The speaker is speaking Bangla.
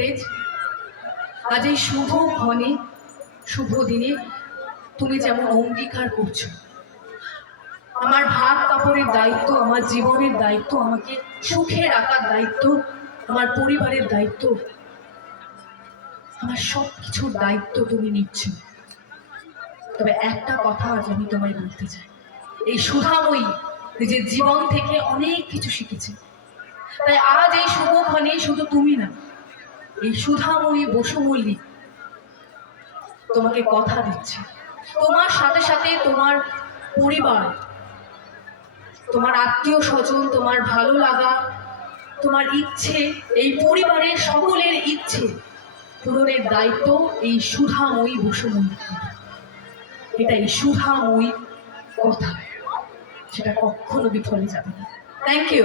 স্টেজ। আজ এই শুভ ক্ষণে, শুভ দিনে তুমি যেমন অঙ্গীকার করছো, আমার ভাত কাপড়ের দায়িত্ব, আমার জীবনের দায়িত্ব, আমাকে সুখে রাখার দায়িত্ব, আমার পরিবারের দায়িত্ব, আমার সব কিছুর দায়িত্ব তুমি নিচ্ছ। তবে একটা কথা আজ আমি তোমায় বলতে চাই, এই সুধাময়ী নিজের জীবন থেকে অনেক কিছু শিখেছে। তাই আজ এই শুভক্ষণে শুধু তুমি না, এই সুধাময়ী বসু মল্লিক তোমাকে কথা দিচ্ছে, তোমার সাথে সাথে তোমার পরিবার, তোমার আত্মীয় স্বজন, তোমার ভালো লাগা, তোমার ইচ্ছে, এই পরিবারের সকলের ইচ্ছে পূরণের দায়িত্ব এই সুধাময়ী বসু মল্লিক। এটাই সুধাময়ী কথা, সেটা কখনো বিফলে যাবে না। Thank you.